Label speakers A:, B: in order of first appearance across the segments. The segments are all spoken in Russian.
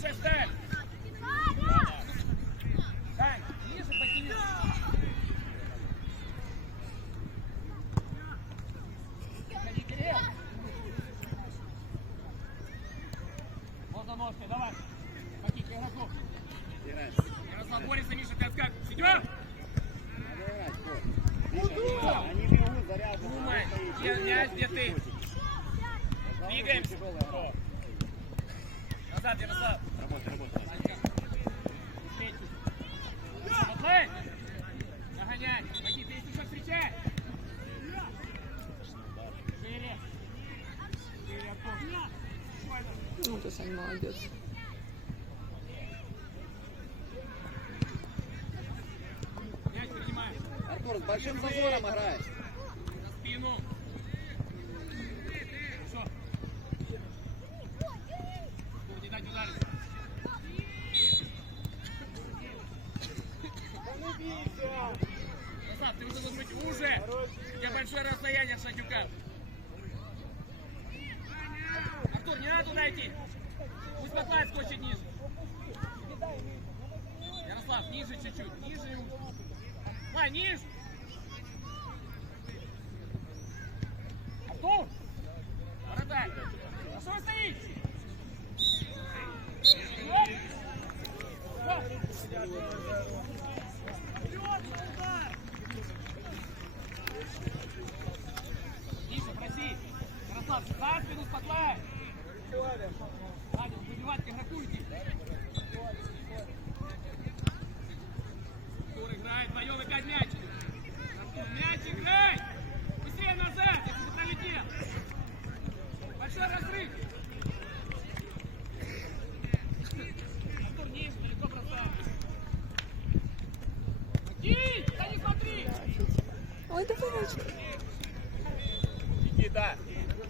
A: Шестер! молодец.
B: Артур, с большим зазором играешь.
C: Руслан, 16 минут подлай. Ладно, выбивать к игроку иди. Тур играет, вдвоем играть мяч. Мяч играй! Быстрее назад, если ты пролетел. Большой разрыв. Турнир далеко бросает. Никит, да не смотри!
A: Ой, давай,
C: Никит. Никита!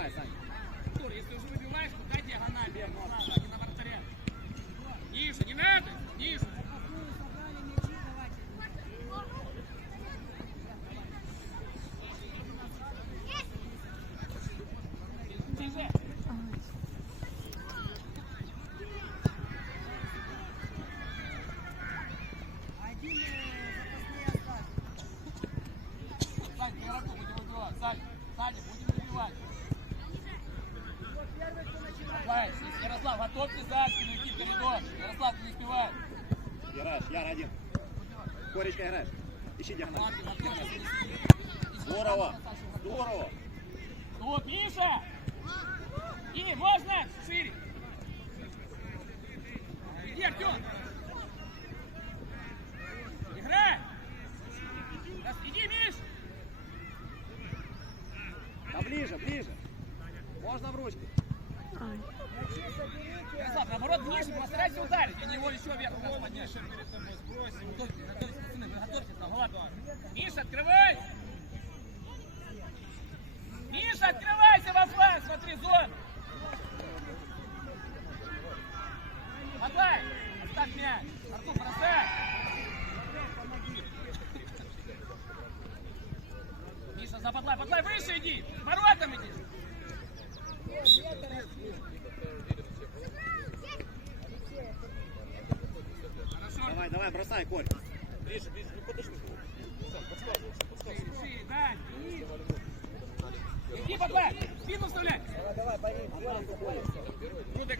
C: выбивай,
B: Саня.
C: Тур,
B: если
C: уже выбиваешь, то дай диагональ, бег, не на вратаре. Миша, не надо! Подлай, спину вставляй!
B: Давай, давай, борись,
C: Ну так,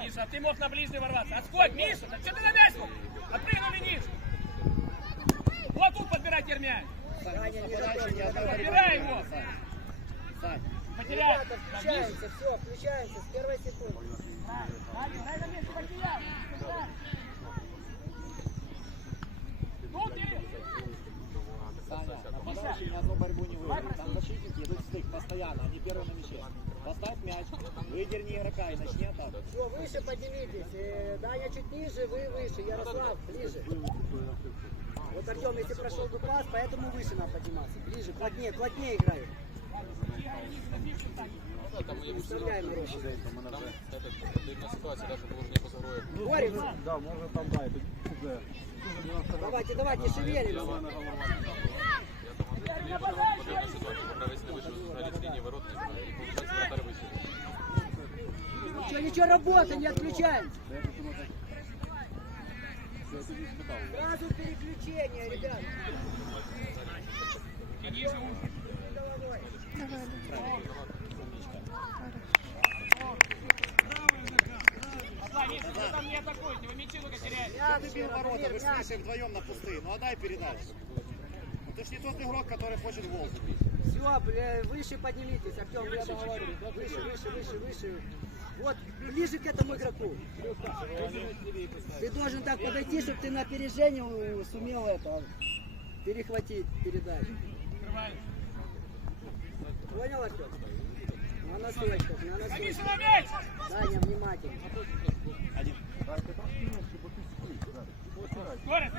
C: Миша, ты мог на ближний ворваться. Отскочь, Миша, да что ты на мяч? Отпрыгнули ниже. Вот тут подбирай
B: борьбы.
C: Подбирай его. Потеряй.
D: Включаемся, все, включаемся с первой секунды.
C: Дай на месте Макияж. Тут,
B: Нападающий ни одну борьбу не выиграет. Там защитники идут стык постоянно, они первые на мяче. Поставь мяч, выдерни игрока и начни атаку.
D: Все, выше поднимитесь. Э, Даня чуть ниже, вы выше. Ярослав, ближе. Вот Артем, если прошел бы пас, поэтому выше нам подниматься. Ближе, плотнее, плотнее играют. Вставляем руки. Борис,
E: Да, може там дай, тут вже
D: давайте, давайте, шевелимся. Ничего, ничего, работа, не отключаемся. Сразу переключение, ребят.
A: Давай, давай.
C: Подлай, Миша, вы там не атакуете, вы мячи только теряете.
B: Ты бил ворота, вы с Мишей вдвоем на пустые. Ну отдай передачу. Ну, ты ж не тот игрок, который хочет гол забить.
D: Все, бля, выше поднимитесь, Артем, я говорю. Выше, выше, выше, выше. Вот, ближе к этому игроку. Ты должен так подойти, чтобы ты на опережение сумел это перехватить передачу. Понял, Артем? На носочках, на носочках. Даня, внимательно.
B: Один.
C: Скорость,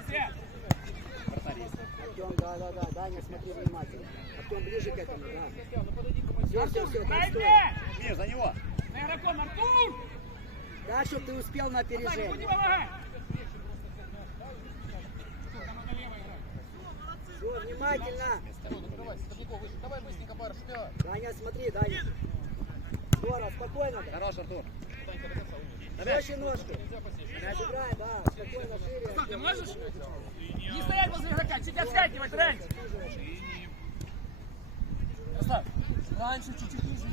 C: на.
D: Артем, да, да, да, Даня, смотри внимательно. Артем, ближе к этому, да. Все, все, все,
C: Дай
D: там стой.
C: мяч!
B: Миш, за него.
C: За игроком Артур!
D: Так, чтобы ты успел на
C: не
D: опережение.
C: помогай! Там надо лево играть.
D: Все, внимательно. Даня, смотри, Даня. Здорово, спокойно. да.
B: Хорош, Артур.
D: Ножки. Мяч играй, да, спокойно, шире.
C: Что, ты можешь? Не стоять возле игрока, чуть отскакивать раньше. Ярослав, раньше чуть-чуть ниже.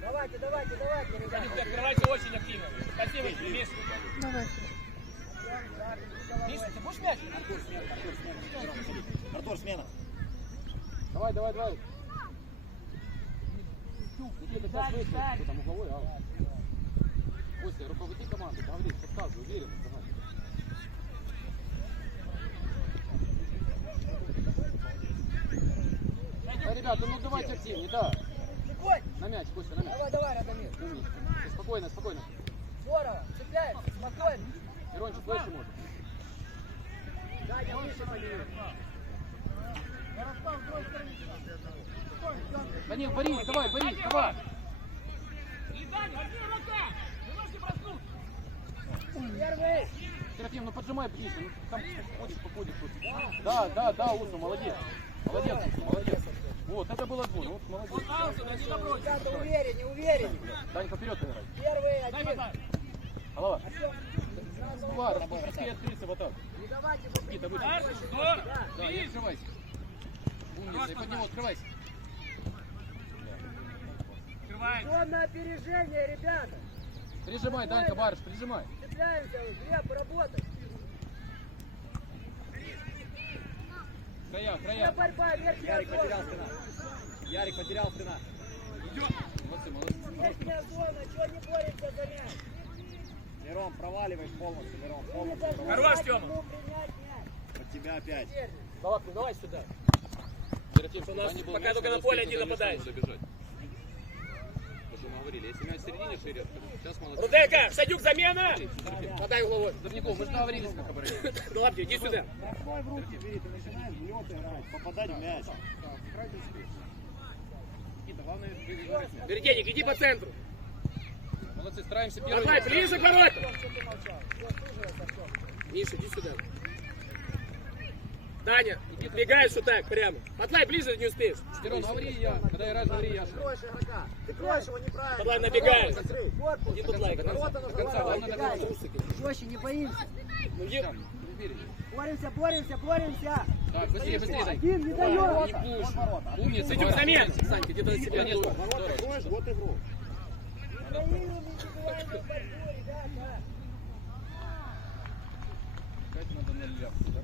D: Давайте, давайте, давайте, ребята.
C: Открывайся очень активно. Спасибо тебе, Миша.
A: Давай.
C: Миша, ты будешь мяч?
B: Артур, смена.
E: Давай, давай, давай. Никита, сейчас выше. Кто там угловой, а? Костя, руководи командой, говори, подсказывай, уверенно. давай. Да, ребята, ну давайте активнее, да. На мяч, Костя, на мяч.
D: Давай, давай, Радомир.
E: Умничка. Спокойно, спокойно.
D: Здорово. Цепляем. Спокойно.
E: Мирончик, выше может.
D: Даня, выше поднимай.
E: Данил, Борис, давай, Борис, давай.
C: И Даня, возьми игрока! Вы можете проснуться.
D: Первый.
E: Серафим, ну поджимай ближе, ну там ходишь, походишь тут. Да, да, да, Уса, молодец. Молодец, Уса, молодец. Вот, это было двое, вот молодец.
C: Вот Алсу, да не напротив.
D: Ребята, увереннее, увереннее.
E: Дань, поперед играй.
D: Первый, один.
E: Голова. Два, распусти, открылся вот так.
D: Не давайте вот
E: Никита,
C: здорово.
E: Да,
C: Видишь?
E: открывайся. Умница, и под него открывайся.
C: Открывай.
D: Все на опережение, ребята.
E: Прижимай, Данька, Барыш, прижимай.
D: Цепляемся, Глеб, поработай.
E: Края, края.
D: борьба, верхняя
B: Ярик потерял
D: зона.
B: спина. Ярик потерял спина.
E: Молодцы, молодцы.
D: Верхняя зона, чего не боремся за мяч?
B: Мирон, проваливай полностью, Мирон,
D: Ну, не
B: полностью.
C: Хорош, Тёма.
B: Под тебя опять.
C: Головку, давай сюда.
E: Серафим,
C: У нас пока только на поле один
E: за мячом
C: нападает.
E: добежать. То, что мы говорили, если мяч в середине шире, сейчас молодцы.
C: Рудейка, Садюк, замена! Подай угловой.
E: Забников, мы же договорились, как оборонять.
C: Головки, иди сюда.
B: Открой в руки, бери, ты начинаешь в лед играть, попадать в мяч.
C: Веретенник, иди по центру.
E: Молодцы, стараемся первый.
C: Давай, ближе к воротам. Миша, иди сюда. Даня, бегаешь вот так, прямо. Подлай ближе, не успеешь.
E: Мирон, говори я. Когда играешь, говори я.
B: Кроешь игрока. Ты кроешь его неправильно.
C: Подлай набегаешь. Иди подлай.
E: До конца, до конца, главное до конца.
D: Жестче, не боимся.
C: Ну, е-.
D: Боремся, боремся, боремся.
E: Так, быстрее, быстрее.
D: Один не дает.
E: Не пуш. Умница.
C: Замена.
E: молодец.
C: Санька, где-то на себя
B: Ворота кроешь, вот игру.
E: Надо на ляп сюда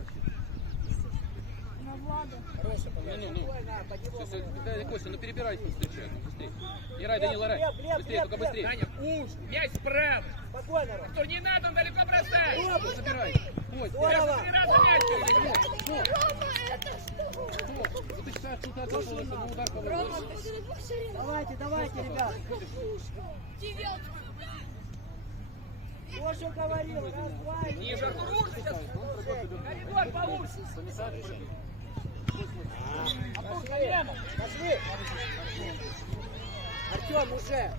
E: Ну, ну, ну. Костя, ну перебирай, не встречай, ну быстрее. Не рай, Данила, рай. Быстрее, только быстрее.
C: Даня, уж, мяч справа.
D: Спокойно, Ром.
C: Что не надо, он далеко бросает.
E: Ну, забирай.
D: Здорово.
C: Три раза мяч переведи.
A: Рома, это что?
E: Ты отошел, ну удар по
A: Рома.
D: Давайте, давайте, ребят.
A: Девятку.
D: Что говорил, раз, два, и
C: Ниже. Коридор получше.
D: Пошли. Артем уже.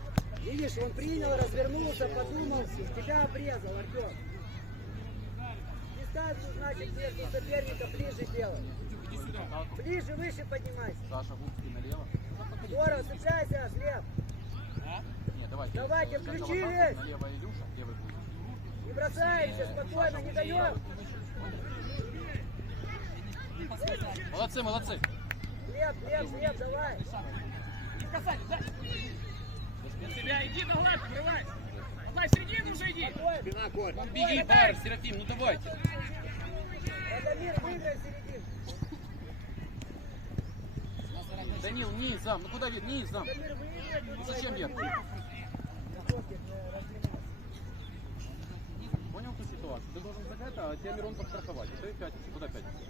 D: Видишь, он принял, развернулся, подумал, тебя обрезал, Артем. Дистанцию, значит, между соперника ближе делай. Ближе, выше поднимайся.
E: Саша, губки налево.
D: Здорово, цепляйся, Глеб.
E: Нет, давай.
D: Давайте,
E: Центр
D: включились.
E: Налево Илюша, левый будет.
D: Не бросаемся, спокойно, не даем.
E: Молодцы, молодцы.
D: Глеб, Глеб, Глеб, давай.
C: Не касайся, да. На себя, иди на гладь, открывай. В середину уже иди.
B: Спина, корь.
E: Ну беги, Барыш, Серафим, ну давайте.
D: Радомир, выиграй середину.
E: Данил, низом, ну куда вид.
D: Радомир, выиграй.
E: Ну зачем вверх? Понял ту ситуацию? Ты должен загать, а тебя Мирон подстраховать. И ты пятится. Куда пятится?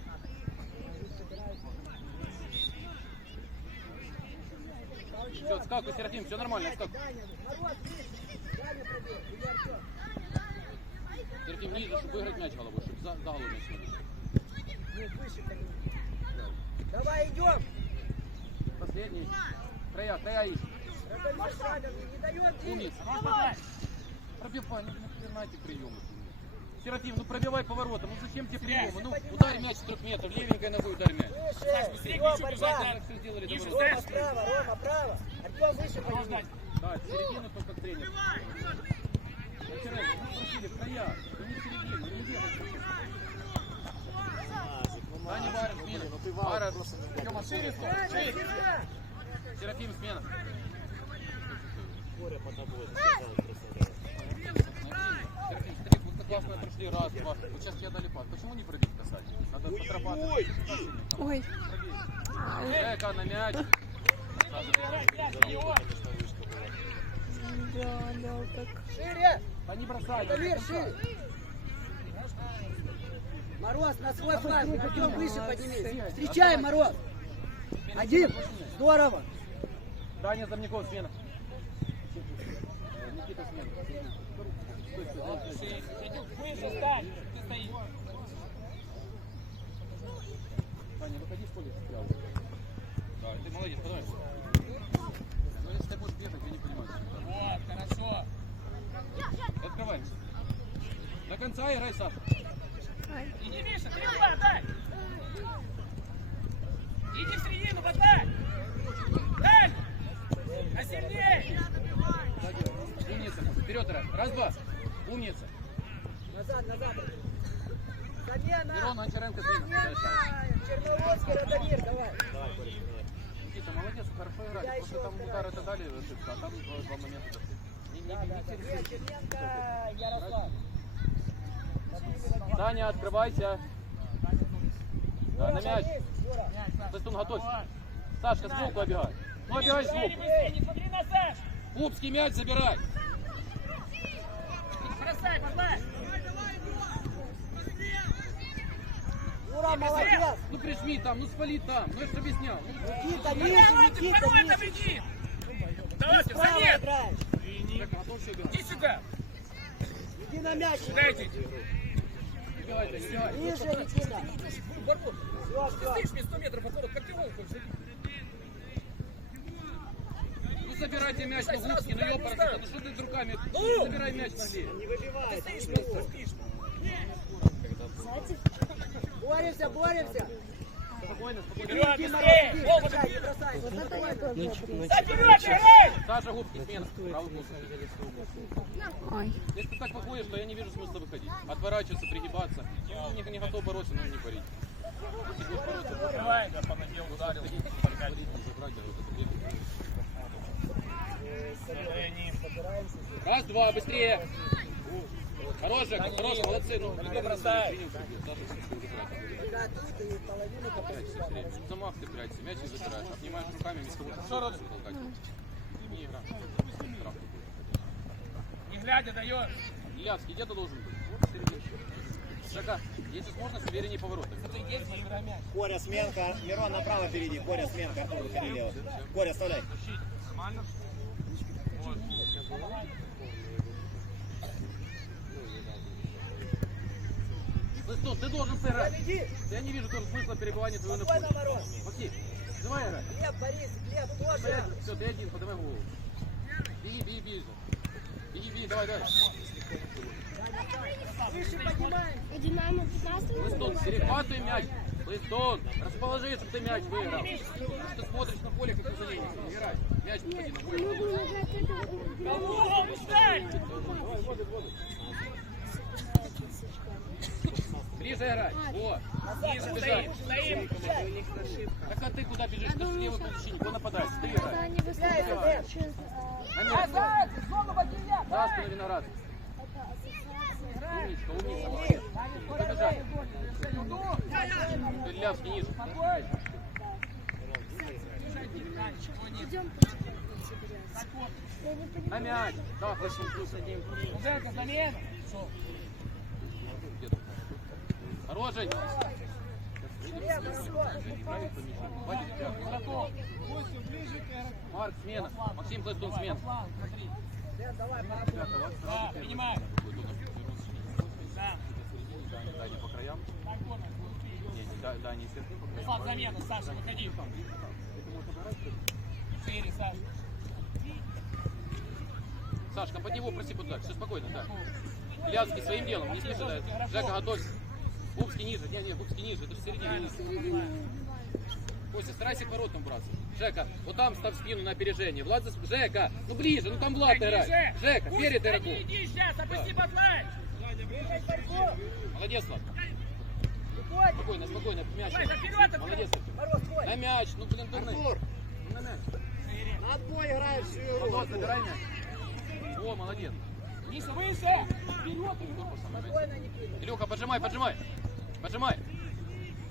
E: Все, отскакивай, Серафим, все нормально, отскакивай.
D: Даня, Мороз, ближе. Даня пробил. Или Артем.
E: Серафим, ниже, чтобы выиграть мяч головой, чтобы за, за голову мяч не бить.
D: Нет, выше поднимай. Давай, идем.
E: Последний. Края, края ищи.
D: Радомир шагом не, не дает двигаться.
E: Умница.
C: Можешь подлай.
E: Пробивай, ну нахрена эти приемы. Серафим, ну пробивай поворотом, ну зачем тебе приемы? Ну ударь мяч с трех метров, левенькой ногой ударь мяч.
D: Выше.
C: быстрее,
D: борьба.
C: бежать,
E: Так все сделали добро.
D: Рома справа, Рома право. Артем выше
C: дать.
E: Да, середину только к тренеру. Вчера, ну просили в края, ну не середину, ну не делай зачем. Да, не Барыш, смена.
B: Не
E: Тёма, шире
D: Даня,
E: шире. Серафим, смена.
B: Коря по тобой. сказал просто.
E: Серафим, смотри, вот как классно прошли, раз, два. Вот сейчас тебе дали пас. Почему не пробить касать? Надо отрабатывать.
A: Ой.
E: Эка на мяч.
A: Да, да, так.
D: Шире.
E: Да не бросай.
D: Радомир, шире. Мороз, на свой фланг. Артем выше поднимись. Встречай, Мороз. Один. Здорово.
E: Даня Замников, смена. Никита, смена. Стой, стой, стой.
C: Выше стань. Ты стоишь.
E: Таня, выходи в поле. Да, ты молодец, подавай. Ну, если ты будешь бегать, я не понимаю.
C: Вот, хорошо.
E: Открывай. До конца играй.
A: Ай.
C: Иди, Миша, три два, дай. Иди в середину, подай. Дай. А сильнее.
E: Умница. Вперед, раз. Раз, два. Умница.
D: Назад, назад. Замена.
E: Мирон Анчаренко.
D: Черноводский, Радомир, давай.
E: Никита, молодец, хорошо играли.
D: Я
E: Просто там удар это дали, ошибка, а там два, два момента дошли.
D: Да, да, да. Нет, Черненко, Ярослав.
E: Саня, открывайся. Да, на мяч. Пластун, готовься. Сашка, сбоку обегай. Ну, обегай сбоку.
C: быстрее, не смотри на Саш!
E: Кубский мяч забирай.
C: Бросай, бросай!
D: Юра, молодец.
E: Ну прижми там, ну спали там. Ну я же объяснял. Ну,
D: Никита,
C: Ну, ты
D: Никита,
C: наведи! Давайте,
E: играть.
C: Иди сюда!
D: Иди на мяч.
C: Дайте!
E: Убегай, да, убегай.
D: Ниже, Никита. Все,
C: ты мне 100 метров от ворот, как ты сидишь?
E: Ну забирайте мяч,
C: Сразу
E: Губский, ну
C: дай.
E: ну что ты руками?
C: Ну!
E: Забирай мяч наглее.
B: Не выбивает.
C: Ты стоишь просто, спишь.
D: Боремся, боремся.
E: Спокойно, спокойно.
C: Вперед, быстрее!
D: бросай, не бросай. Я.
C: Дай вперед!
E: Саша Губский, смена. Правый. Если ты так выходишь, то я не вижу смысла выходить. Отворачиваться, пригибаться. Ну, не, не готов бороться, ну не борить. Если будешь бороться,
C: Давай, да, понадел, ударил.
E: Раз, два, быстрее. Хорош, Жека, хорош, молодцы. Ну,
C: Далеко бросай.
E: Замах ты пирайся, мяч не забираешь. Обнимаешь руками, вместо того, чтобы толкать. Не.
C: Не глядя даешь.
E: Ильявский, где ты должен быть? Вот середина. Жека, если сможешь, увереннее повороты.
C: Есть, забирай мяч.
B: Коря, сменка. Мирон направо впереди. Коря, сменка. Артур, выходи лево. Коря, оставляй.
C: Нормально?
E: Плыстун, ты должен сыграть.
D: Иди.
E: Я не вижу тоже смысла перебывания твоего на поле. Максим, давай играть.
D: Глеб, Борис, Глеб, тоже.
E: Все, ты один, подавай голову. Беги, беги, беги. Беги, беги, давай, давай.
D: Выше поднимаем.
A: Динамо 15
E: Плыстун, перехватывай мяч. Плыстун, расположи, чтобы ты мяч выиграл. Ты смотришь на поле, как ты за ней играй. Мяч попади на поле.
C: Угол, пускай!
E: Ближе играй. Вот.
C: Ниже стоим, стоим.
E: Так а ты куда бежишь? Ты левый защитник, он нападает. Ты играй.
C: Назад, зону водителя.
E: За спину виноград. Умничка, умница, молодец. Побежали. Ильявский ниже.
A: Идем
E: На мяч. Да, площадь плюс один.
C: Музыка, замена.
E: Хорош, Жень. Марк, смена. Максим Пластун, смена.
D: Давай,
C: Да, принимай. Да.
E: Да, не по краям. Не, не, да, сверху по краям.
C: Слав, замена, Саша, выходи. Шире, Саша.
E: Сашка, под него проси подать. Все спокойно, да. Ильявский своим делом, не спеши. Жека, готовься. Губский ниже, не, не, Губский ниже, это же середина ниже. Костя, старайся к воротам браться. Жека, вот там ставь спину на опережение. Влад, зас- Жека, ну ближе, ну там Влад играет. Жека,
C: Пусть
E: перед
C: они,
E: игроком.
C: Иди сейчас, опусти подлай.
E: Молодец, Влад. Спокойно, спокойно, мяч.
C: Давай,
E: Молодец.
D: Мороз.
E: На мяч, ну блин, дурный.
B: Артур,
E: На мяч.
B: на отбой играй всю игру.
E: Антон, забирай мяч. О, молодец.
C: Ниже, выше. Вперед.
D: Спокойно, Никита.
E: Илюха, поджимай, поджимай. Поджимай.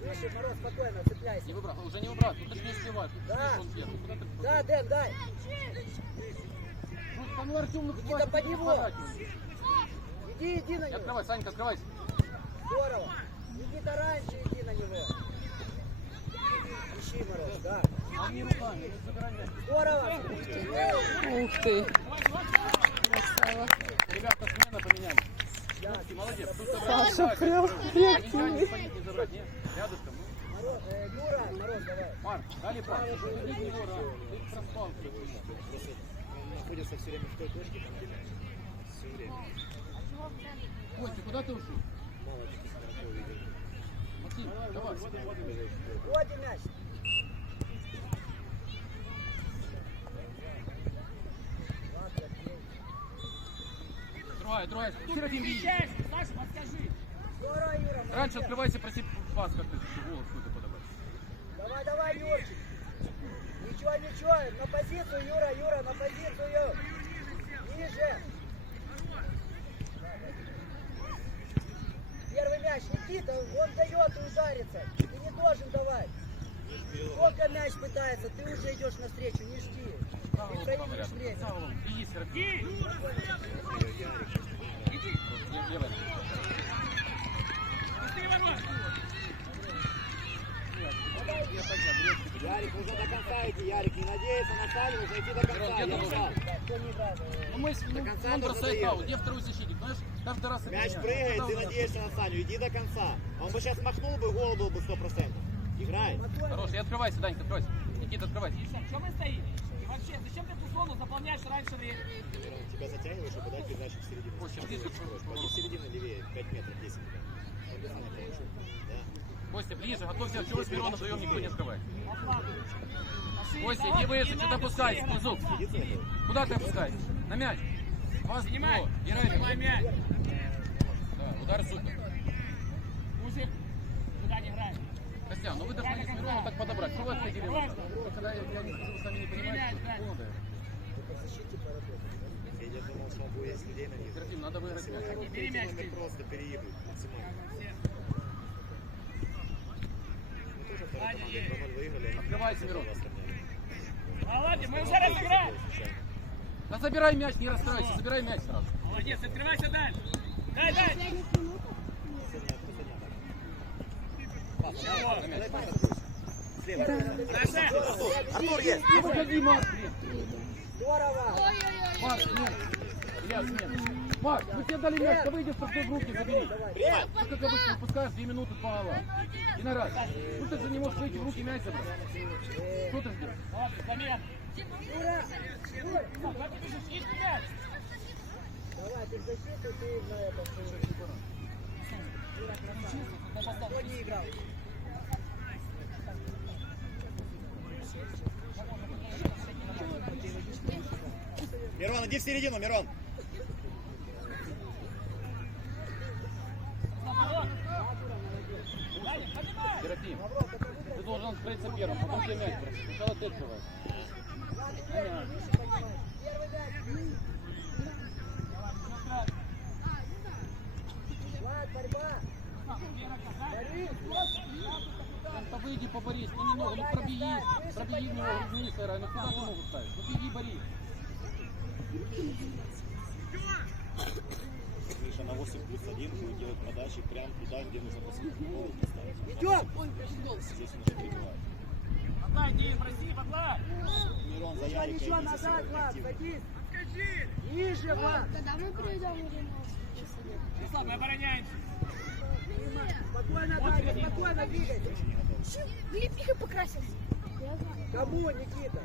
D: Выше, Мороз, спокойно, цепляйся.
E: Не выбрал, уже не выбрал. Тут ты ж не успеваешь. Тут
D: Да.
E: он. Ну, куда ты?
D: Да, Дэн, дай.
E: Ну, там, ну, Артем, ну,
D: Никита,
E: хватит
D: под него. Иди, иди на
E: Не
D: него.
E: открывай, Санька, открывайся.
D: Здорово. Никита, раньше иди на него. Ищи, Мороз, да.
E: А не руками.
D: Здорово.
A: Ух ты. Красава.
E: Ребята, смена поменяли.
A: Саша прям
E: А
A: реактивный.
E: Рядышком, ну.
D: Э.
E: Марк, дали пас.
B: Находится все время в той точке, там где. Все время.
E: Костя, куда ты ушел? Максим, давай.
D: Вводи мяч.
E: Давай, другая. Серафим,
C: Ты Саша, подскажи.
E: Раньше открывайся, проси пас, как ты какой-то подавать.
D: Давай, давай, Юрчик. Ничего, ничего, на позицию, Юра, Юра, на позицию. Ниже. Первый мяч, Никита, он дает и. Ты не должен давать. Сколько мяч пытается, ты уже идешь навстречу, не жди. Ты проигрываешь время.
E: Иди, Сергей. Левая.
C: Пустые ворота.
B: Ярик, уже до конца идти, Ярик, не надеяться на Саню, нужно идти до конца.
D: Не играет?
E: Ну, мы, ну,
B: конца
E: он бросает фаул. Где второй защитник? Знаешь, каждый раз
B: Мяч прыгает, ты надеешься на Саню, иди до конца. Он бы сейчас махнул бы, гол был бы 100%. Играй.
E: Хорош, и открывайся, Данька, открывайся. Никита, открывайся.
C: Миша, что мы стоим? И вообще, зачем ты эту зону заполняешь раньше времени?
B: Тебя затягиваешь, чтобы дать передачу в середину.
E: Позже, ближе.
B: Пойди в середину левее, 5 метров, 10 метров. Он без меня получил. Да.
E: Костя, ближе, готовься, чего с Мироном вдвоем никто не открывает. Костя,
C: давай,
E: иди выше,
C: не
E: что ты.
B: Иди целый.
E: Куда ты опускаешься? На мяч. Вас,
C: Снимай. Снимай мяч.
E: Да, удар супер.
C: Играй.
E: Костян, ну вы должны с Мироном так подобрать. Что вы отходили? Когда я, я не вы сами не понимаете, что полно дает.
B: Федя думал, что он будет из людей на них.
E: Серафим, надо выиграть мяч.
C: Бери мяч, ты.
B: просто переебывает максимально. Мы тоже второй
C: Аня,
B: командой
C: есть.
B: 2-0 выиграли, они
E: Открывайся, Мирон.
C: Молодец, мы уже разыграем.
E: Да забирай мяч, не расстраивайся, забирай мяч сразу.
C: Молодец, открывайся дальше. Дай, дай.
B: Пас, дай, дай пас, отбрось. Слева.
C: Саша,
B: Артур есть.
E: Ну, выходи, блин.
D: Здорово.
E: Макс, нет. Илья, нет. Макс, мы тебе дали мяч, да выйди в в руки, забери. Ты как обычно выпускаешь 2 минуты по гола. И на раз. Ну ты же не можешь выйти в руки мяч забрать. Что ты сделаешь?
C: молодец, замена.
D: Давай, ты защиту, ты на это. Не играл?
B: Мирон, иди в середину, Мирон.
E: Серафим, ты должен открыться первым, потом тебе мяч бросить. Сначала ты открываешь. Да выйди, поборись, ну немного, ну пробеги, пробеги в него, вниз, ну куда ты ногу ставишь? Ну беги, борись.
B: Миша на 8 плюс 1 будет делать подачи прямо туда, где нужно посмотреть. Гол поставить.
D: идем.
B: Здесь.
C: Подлай, Дим, проси, подлай.
B: Мирон за Ярика
D: еще назад, Влад, садись. Ниже, Влад.
A: Когда мы придем уже
C: мы обороняемся.
D: Спокойно, Даня, спокойно двигайся.
A: Лепиха покрасился.
D: Кому, Никита?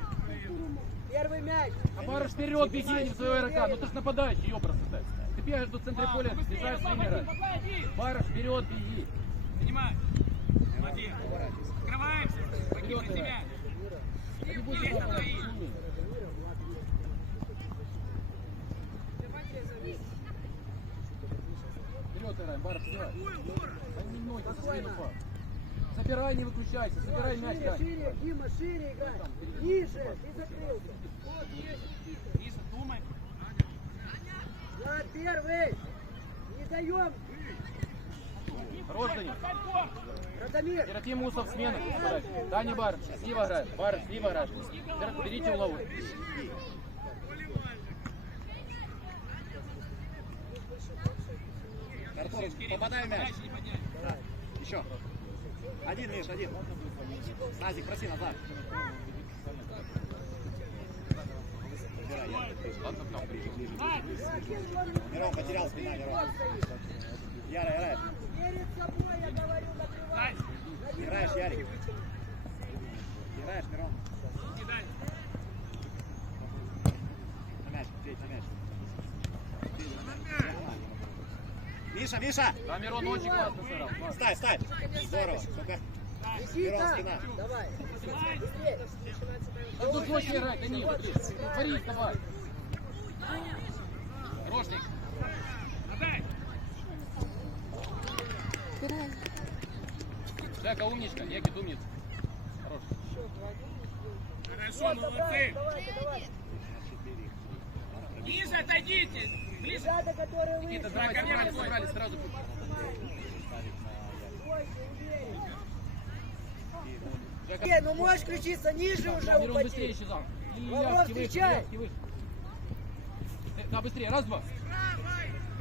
D: Первый мяч.
E: А Барыш вперед, беги, не в своего игрока. Ну ты ж нападающий, ёбра дай. Ты бегаешь до центра поля,
C: Быстрее,
E: бежаешь
C: Ярослав,
E: своими
C: один,
E: играть.
C: подлай, один.
E: Барыш вперед, беги.
C: Принимай. Молодец. Открываемся. Тебя. Лезь на
E: умный. Вперед играем, Барыш, вперед. Да не Забирай, не выключайся, забирай мяч,
D: Шире, шире, Дима, шире играй. Ниже, ты закрылся.
C: Миша, думай.
D: Влад, первый. Не даем.
C: Корт.
D: Радомир.
E: Серафим Усов смена. Даня Бар, слива играет. Бар, слива играет. Берите улову.
B: Артур, попадай в мяч. Еще. Один, Миш, один. Назик, проси назад. Мирон потерял спина, Мирон. Яра, Яра. Играешь, Ярик. Играешь, Мирон.
C: Иди, дай.
B: На мяч, Федь, на мяч. Миша, Миша!
E: Да, Мирон очень классно сыграл.
B: Ставь, ставь! Здорово, сука. Мирон, спина.
D: давай.
E: Да тут жестче играть, Данил, смотри. Борис, давай. Хорошник.
C: Отдай.
E: Жека, умничка. Якит умница. Хорош.
C: Хорошо, молодцы.
D: Давайте, давайте.
C: Ниже отойдите.
D: Ребята, которые
E: Никита,
D: вышли.
E: давай,
C: ко мне
E: сразу.
D: Э, ну можешь включиться ниже уже
E: Мирон, быстрее исчезал. Выше. Э, Да, быстрее, раз, два.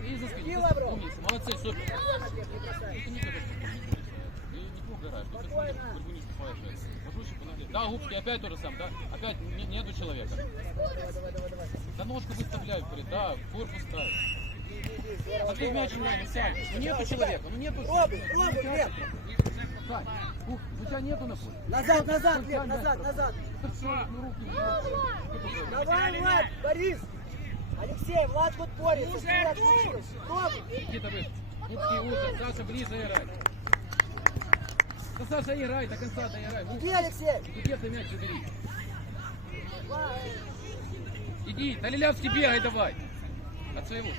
E: И за спину.
D: Иди,
E: за-
D: Лавров.
E: Умница, молодцы, супер.
D: Не
E: не Ты понаглее. Да, Губский опять то же самое, да? Опять не- нету человека. Да ножку выставляй вперед, да, корпус ставь. Смотри, мяч играем, Сань. Ну нету человека, ну нету.
D: Пробуй, пробуй, Глеб.
E: Сань, у тебя нету на поле.
D: Назад, назад, Глеб, назад, назад.
E: Ну не
D: Давай, Влад, Борис. Алексей, Влад вот борется.
C: Уже.
D: Пробуй.
E: Никита выше. Губский уже, Саша ближе играй. Да Саша играй, до конца доиграй. Ну,
D: Иди, Алексей.
E: где ты мяч забери?
D: Влад.
E: Иди, Талилявский бегай давай. От своего.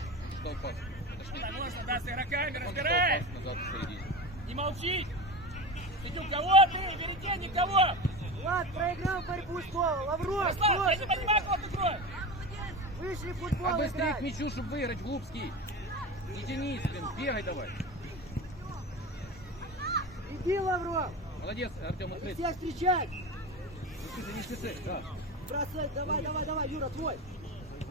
E: Ждал пас. Подошли.
C: Да можно, да, с игроками разбирай.
E: назад в середине.
C: Не молчи. Сидю, кого ты? Впереди никого.
D: Влад проиграл борьбу снова. Лавров,
C: Руслан, я не понимаю, кого ты кроешь.
D: Вышли
E: А
D: футбол
E: быстрее к мячу, чтобы выиграть, Глубский. Не тянись, блин, бегай давай.
D: Иди, Лавров.
E: Молодец, Артем, открыть.
D: Всех встречать.
E: Не спеши. Да.
D: Бросай, давай, давай, давай, Юра, твой.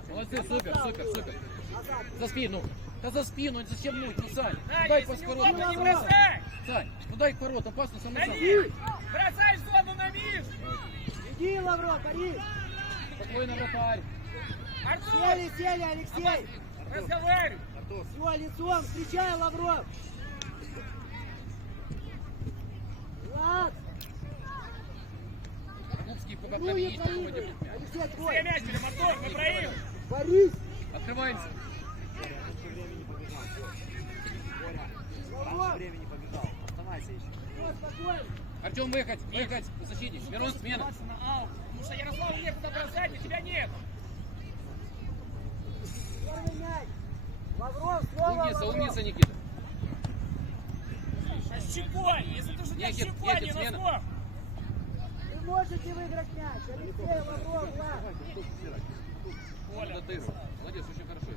E: Молодцы, супер, супер, супер.
D: Назад.
E: За спину. Да за спину, зачем нуть, ну, Сань.
C: Да,
E: дай пас
C: не бросай.
E: Сань, ну дай пас на сам на
C: Да
E: сам.
C: Бросай зону на миш.
D: Иди, Лавров, Борис.
E: Спокойно.
C: Артур,
D: Сели, сели, Алексей.
C: разговаривай.
D: Все, лицом, встречай, Лавров. Влад,
E: Губский по
D: ну
E: бокам
D: не
E: есть, мяч.
D: Алексей,
C: Все мяч или мотор, мы проигрываем.
D: Борис.
E: Открываемся.
B: Времени побежал. Оставайся еще.
E: Артем, выходь, выходь, защитник. Мирон, смена.
C: Потому что Ярославу некуда бросать, а тебя нет.
D: Первый мяч. Лавров, снова
E: Умница, умница, Никита.
C: Щекой, если ты так
E: Никит,
C: щекой, не носком.
D: Вы можете выиграть мяч. Алексей, Лавров, Влад.
E: Ты. Молодец, очень хорошо.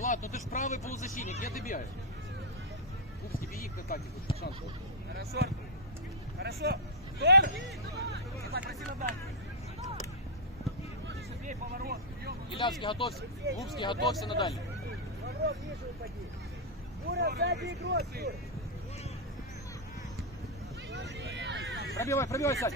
E: Ладно, ну ты ж правый полузащитник, где ты бегаешь? Губский, беги к атаке, хоть шанс.
C: Хорошо, Артур. Хорошо. Только. Не так красиво дал.
E: Илявский, готовься. Губский, готовься на дальний.
D: Лавров, ниже упади. Юра, сзади игрок, Юр.
E: Пробивай, пробивай, Сань.